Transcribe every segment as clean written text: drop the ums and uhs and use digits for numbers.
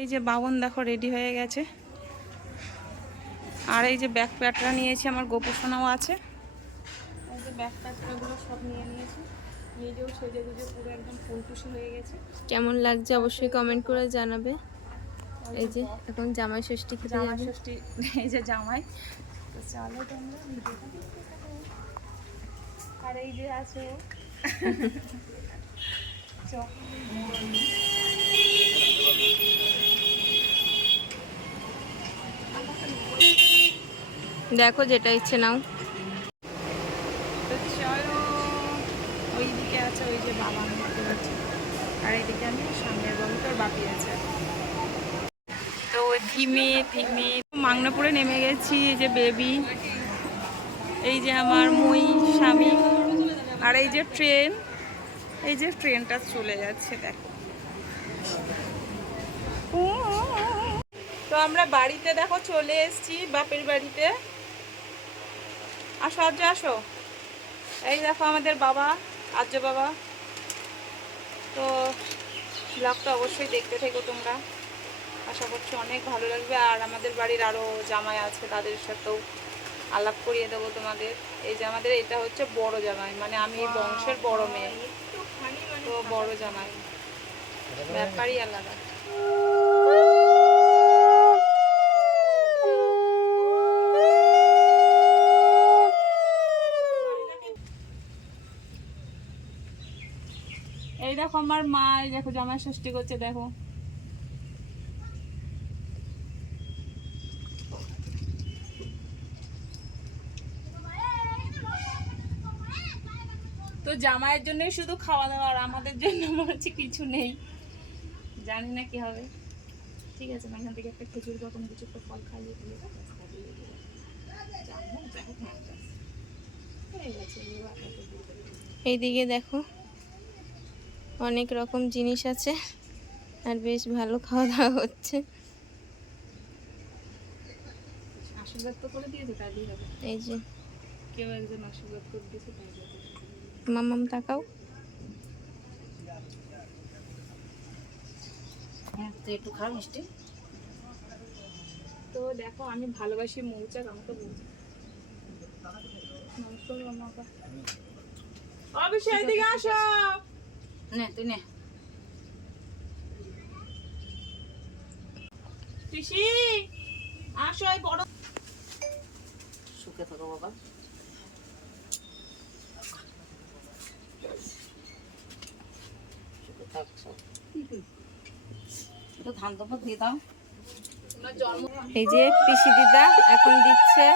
এই যে বাবন দেখো রেডি হয়ে গেছে। আর এই যে ব্যাগ প্যাটরা নিয়েছি, আমার গোপোষণাও আছে। এই যে ব্যাগ প্যাটরাগুলো সব নিয়ে নিয়েছি। নিজেও সেজে গুজে পুরো একদম ফুলটুসি হয়ে গেছে। কেমন লাগছে অবশ্যই কমেন্ট করে জানাবে। এই যে এখন জামাই ষষ্ঠী খেতে যাবে। জামাই ষষ্ঠী, এই যে জামাই। তো চলো তোমরা ভিডিওটা দেখতে থাকো। আর এই যে আছে ও। দেখো যেটা ইচ্ছে নাও। তো চলো, ওইদিকে আছে ওই যে বাবা দেখতে পাচ্ছি, আর এইদিকে আমি সামনের বাবু তোর বাপি আছে। তো ধীমে ধীমে মাংনাপুরে নেমে গেছি। এই যে বেবি, এই যে আমার মই স্বামী, আর এই যে ট্রেন, এই যে ট্রেনটা চলে যাচ্ছে দেখো। তো আমরা বাড়িতে দেখো চলে এসেছি, বাপের বাড়িতে। আসো আর্য আসো। এই দেখো আমাদের বাবা, আর্য বাবা। তো ব্লগটা অবশ্যই দেখতে থেকো তোমরা, আশা করছি অনেক ভালো লাগবে। আর আমাদের বাড়ির আরও জামাই আছে, তাদের সাথেও আলাপ করিয়ে দেবো তোমাদের। এই যে আমাদের এটা হচ্ছে বড় জামাই, মানে আমি বংশের বড় মেয়ে, তো বড় জামাই, ব্যাপারই আলাদা। এই দেখো আমার মা, এই দেখো জামাই ষষ্ঠী করছে দেখো। তো জামাইয়ের জন্যই শুধু খাওয়া দাওয়া, আর আমাদের জন্য মনে হচ্ছে কিছু নেই, জানি না কি হবে। ঠিক আছে, এখান থেকে একটা খেজুর বা কোনো কিছু একটা ফল খাইয়ে দিয়ে এইদিকে দেখো অনেক রকম জিনিস আছে, আর বেশ ভালো খাওয়া দাওয়া হচ্ছে। আশীর্বাদ তো করে দিয়েছে, তাই হবে। এই যে কেউ একজন আশীর্বাদ করে দিয়েছে, তাই মামাম তাকাও। হ্যাঁ, তো একটু খাও মিষ্টি। তো দেখো আমি ভালোবাসি মৌচাক, আমাকে বলছে অবশ্যই এদিকে আসো। নে তুই নে পিসি, আসো। এই বড় সুখে থাকো বাবা। সুখে থাকছো, একটু ধান তো দিয়ে দাও। এই যে পিসি দিদা এখন দিচ্ছে।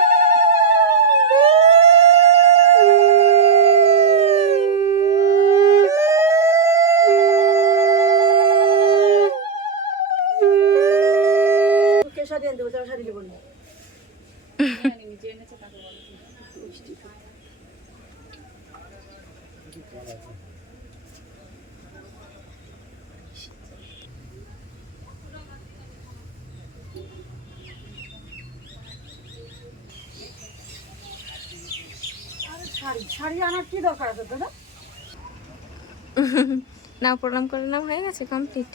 শাড়ি আনার কি দরকার আছে দাদা? নাও প্রণাম করে নাও, হয়ে গেছে কমপ্লিট।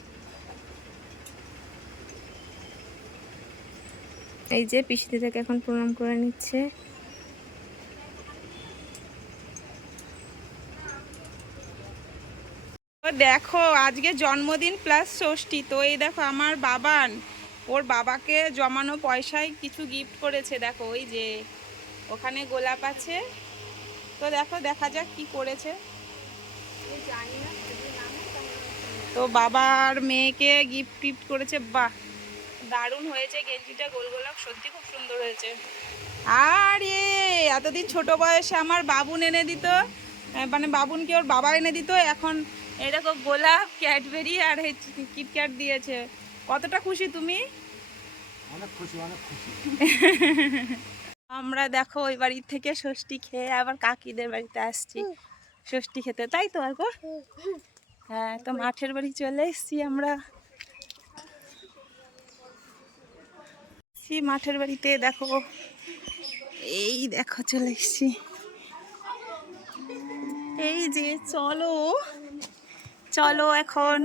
এই যে পিসি দিদাকে এখন প্রণাম করে নিচ্ছে। দেখো আজকে জন্মদিন প্লাস ষষ্ঠী। তো এই দেখো আমার বাবান ওর বাবাকে জমানো পয়সায় কিছু গিফট করেছে। দেখো ওই যে ওখানে গোলাপ আছে, তো দেখো দেখা যাক কি করেছে। তো বাবার মেয়েকে গিফট টিফট করেছে। বাহ, দারুণ হয়েছে গেঞ্জিটা, গোল গোলাপ, সত্যি খুব সুন্দর হয়েছে। আর এতদিন ছোট বয়সে আমার বাবুন এনে দিত, মানে বাবুনকে ওর বাবা এনে দিত, এখন এই দেখো গোলাপ, ক্যাডবেরি আর কিটক্যাট দিয়েছে। কতটা খুশি তুমি? অনেক খুশি, অনেক খুশি। আমরা দেখো ওই বাড়ি থেকে ষষ্ঠী খেয়ে আবার কাকিদের বাড়িতে আসছি ষষ্ঠী খেতে, তাই তো? আর হ্যাঁ, তো মাঠের বাড়ি চলে এসছি আমরা। মাঠের বাড়িতে দেখো, এই দেখো চলে এসছি। এই যে চলো চলো এখন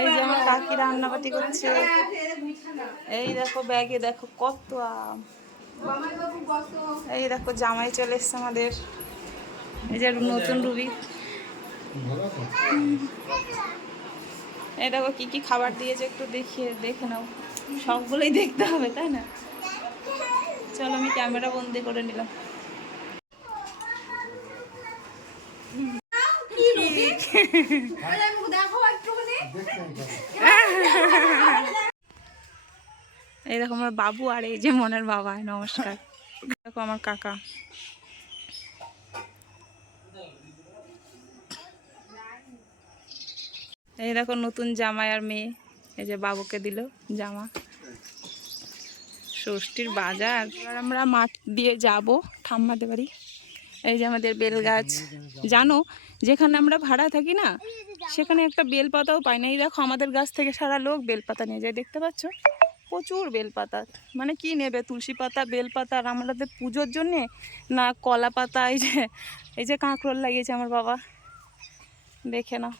এই যে আমার কাকি রান্নাবাতি করছে। এই দেখো ব্যাগে দেখো কত আম। এই দেখো জামাই চলে এসছে আমাদের। এই যে নতুন রুবি। এই দেখো কি কি খাবার দিয়েছে একটু দেখে নাও। সবগুলোই দেখতে হবে তাই না? চলো আমি ক্যামেরা বন্দি করে নিলাম। এই দেখো আমার বাবু আর এই যে মনের বাবা। নমস্কার। দেখো আমার কাকা। এই দেখো নতুন জামাই আর মেয়ে। এই যে বাবুকে দিল জামা। ষষ্ঠীর বাজার। এবার আমরা মাঠ দিয়ে যাব ঠাম্মাদের বাড়ি। এই যে আমাদের বেল গাছ। জানো যেখানে আমরা ভাড়া থাকি না সেখানে একটা বেল পাতাও পাই না। এই দেখো আমাদের গাছ থেকে সারা লোক বেল পাতা নিয়ে যায়, দেখতে পাচ্ছ? প্রচুর বেল পাতা। মানে কি নেবে, তুলসী পাতা, বেল পাতা, আর আমাদের পুজোর জন্যে না কলা পাতা। এই যে কাঁকরোল লাগিয়েছে আমার বাবা, দেখে নাও।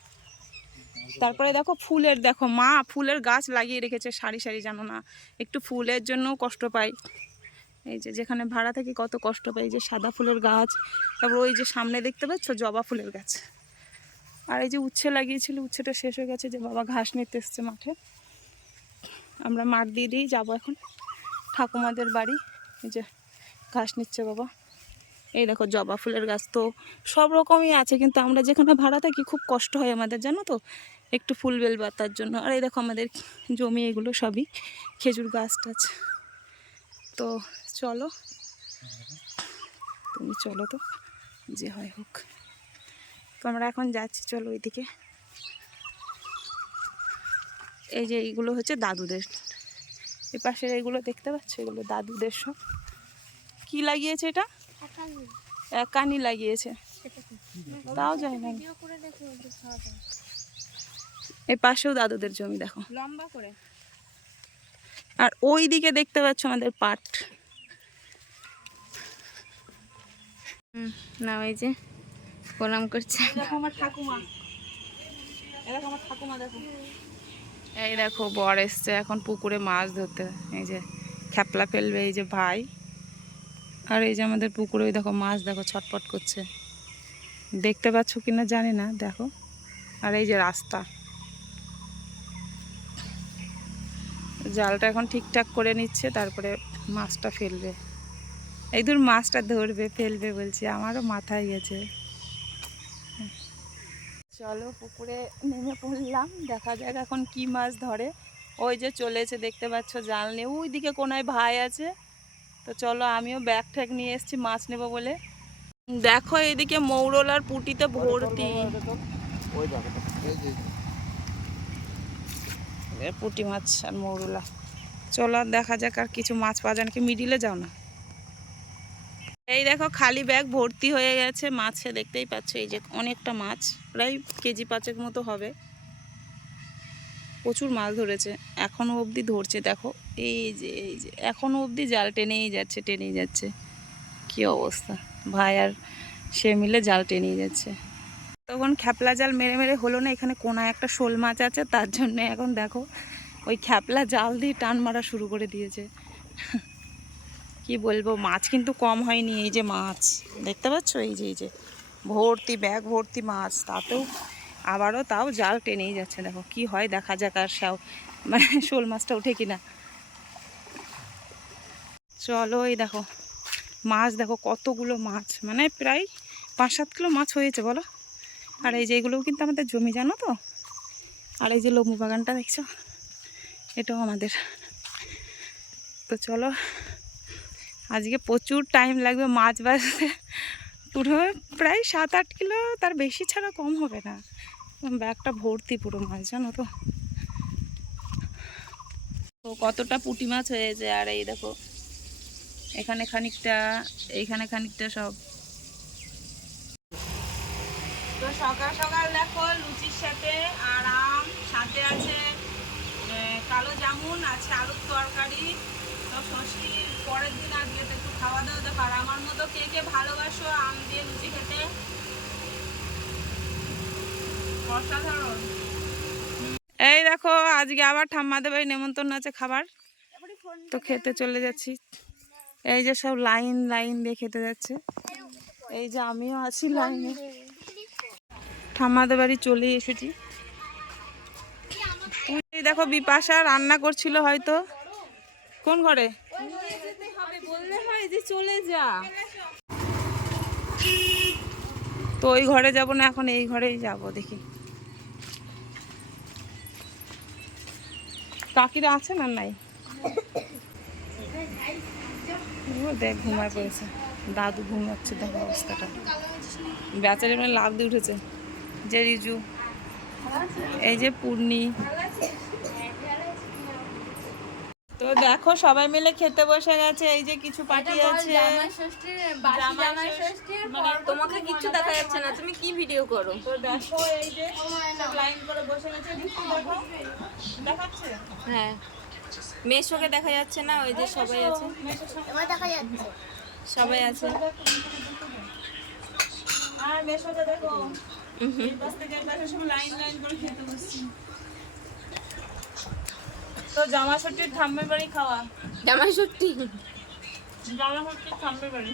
তারপরে দেখো ফুলের, দেখো মা ফুলের গাছ লাগিয়ে রেখেছে সারি সারি, জানো না? একটু ফুলের জন্য কষ্ট পাই। এই যে যেখানে ভাড়া থাকি কত কষ্ট পাই। যে সাদা ফুলের গাছ, তারপর ওই যে সামনে দেখতে পাচ্ছ জবা ফুলের গাছ। আর এই যে উচ্ছে লাগিয়েছিল, উচ্ছেটা শেষ হয়ে গেছে। যে বাবা ঘাস নিতে এসছে মাঠে। আমরা মাঠ দিয়ে দিয়েই যাবো এখন ঠাকুমাদের বাড়ি। এই যে ঘাস নিচ্ছে বাবা। এই দেখো জবা ফুলের গাছ তো সব রকমই আছে, কিন্তু আমরা যেখানে ভাড়া থাকি খুব কষ্ট হয় আমাদের, জানো তো, একটু ফুল বেল পাতার জন্য। আর এই দেখো আমাদের জমি, এগুলো সবই খেজুর গাছ টাছ। তো চলো, তুমি চলো তো, যে হয় হোক। তো আমরা এখন যাচ্ছি, চলো ওইদিকে। এই যে এইগুলো হচ্ছে দাদুদের। এ পাশের এইগুলো দেখতে পাচ্ছ, এগুলো দাদুদের সব। কি লাগিয়েছে এটা? একানি লাগিয়েছে, তাও যায় না। এই পাশেও দাদুদের জমি দেখো লম্বা করে। আর ওই দিকে দেখতে পাচ্ছ আমাদের পাট। না ওই যে প্রণাম করছে। দেখো আমার ঠাকুমা, দেখো আমার ঠাকুমা, দেখো। এই দেখো বর এসছে এখন পুকুরে মাছ ধরতে। এই যে খ্যাপলা ফেলবে এই যে ভাই। আর এই যে আমাদের পুকুরে ওই দেখো মাছ, দেখো ছটপট করছে, দেখতে পাচ্ছ কিনা জানি না, দেখো। আর এই যে রাস্তা, জালটা এখন ঠিকঠাক করে নিচ্ছে, তারপরে মাছটা ফেলবে। এই দূর মাছটা ধরবে, ফেলবে বলছি, আমারও মাথায় গেছে। চলো পুকুরে নেমে পড়লাম, দেখা যাক এখন কি মাছ ধরে। ওই যে চলেছে দেখতে পাচ্ছ জাল নিয়ে, ওইদিকে কোনায় ভাই আছে। তো চলো, আমিও ব্যাগ ট্যাগ নিয়ে এসেছি মাছ নেব বলে। দেখো এইদিকে মৌরল আর পুটিতে ভর্তি। পুঁটি মাছ আর মৌরলা। চলো দেখা যাক আর কিছু মাছ পাওয়া যায় নাকি। মিডিলে যাও না। এই দেখো খালি ব্যাগ ভর্তি হয়ে গেছে মাছে, দেখতেই পাচ্ছ। এই যে অনেকটা মাছ, প্রায় কেজি 5 মতো হবে। প্রচুর মাছ ধরেছে, এখনো অবধি ধরছে। দেখো এই যে এখনো অবধি জাল টেনেই যাচ্ছে। কি অবস্থা, ভাই আর সে মিলে জাল টেনেই যাচ্ছে। তখন খ্যাপলা জাল মেরে মেরে হলো না। এখানে কোনায় একটা শোল মাছ আছে, তার জন্য এখন দেখো ওই খ্যাপলা জাল দিয়ে টান মারা শুরু করে দিয়েছে। কি বলবো, মাছ কিন্তু কম হয়নি। এই যে মাছ দেখতে পাচ্ছ, এই যে ভর্তি ব্যাগ ভর্তি মাছ, তাতেও আবারও তাও জাল টেনেই যাচ্ছে। দেখো কি হয় দেখা যাক, আর মানে শোল মাছটা ওঠে কিনা। চলো এই দেখো মাছ, দেখো কতগুলো মাছ, মানে প্রায় 5-7 কিলো মাছ হয়েছে বলো। আর এই যে এগুলোও কিন্তু আমাদের জমি, জানো তো। আর এই যে লেবু বাগানটা দেখছো, এটাও আমাদের। তো চলো, আজকে প্রচুর টাইম লাগবে মাছ বাছতে। পুরো প্রায় 7-8 কিলো, তার বেশি ছাড়া কম হবে না। ব্যাগটা ভর্তি পুরো মাছ, জানো তো। তো কতটা পুঁটি মাছ হয়েছে। আর এই দেখো এখানে খানিকটা, এইখানে খানিকটা, সব। তো সকাল সকাল দেখো লুচির সাথে আর আম, সাথে আছে কালো জামুন, আছে আলুর তরকারি। তো ষষ্ঠীর পরের দিন আজকে তো একটু খাওয়া দাওয়া। দেখো আর আমার মতো কে কে ভালোবাসো আম দিয়ে লুচি খেতে, অসাধারণ। এই দেখো আজকে আবার ঠাম্মাদের বাড়ি নেমন্তন্ন আছে খাবার, তো খেতে চলে যাচ্ছি। এই যে সব লাইন লাইন দিয়ে খেতে যাচ্ছে, এই যে আমিও আছি লাইনে। ঠাম্মাদের বাড়ি চলে এসেছি। এই দেখো বিপাশা রান্না করছিল হয়তো। কোন ঘরে? বললে হয় যে চলে যা। তো ওই ঘরে যাব না, এখন এই ঘরেই যাব। দেখি কাকিরা আছে না নাই। ও দেখ ঘুমায় পড়েছে, দাদু ঘুমাচ্ছে, দেখো অবস্থাটা। বেচারি মানে লাভ দিয়ে উঠেছে। যে রিজু, এই যে পূর্ণি। তো দেখো সবাই মিলে খেতে বসে গেছে। এই যে কিছু পার্টি আছে। মানে তোমাকে কিচ্ছু দেখা যাচ্ছে না, তুমি কি ভিডিও করো? তো দেখো এই যে সব লাইন করে বসে গেছে। রিজু দেখো, দেখাচ্ছে। হ্যাঁ, মেশোকে দেখা যাচ্ছে না, ওই যে সবাই আছে, সবাই আছে। আর মেশোটা দেখো, এই পাশ থেকে এই পাশে সব লাইন লাইন করে খেতে বসছি। তো জামা ষষ্ঠীর ঠাম্মের বাড়ি খাওয়া। জামাই সত্যি জামা ষষ্ঠীর ঠাম্মের বাড়ি।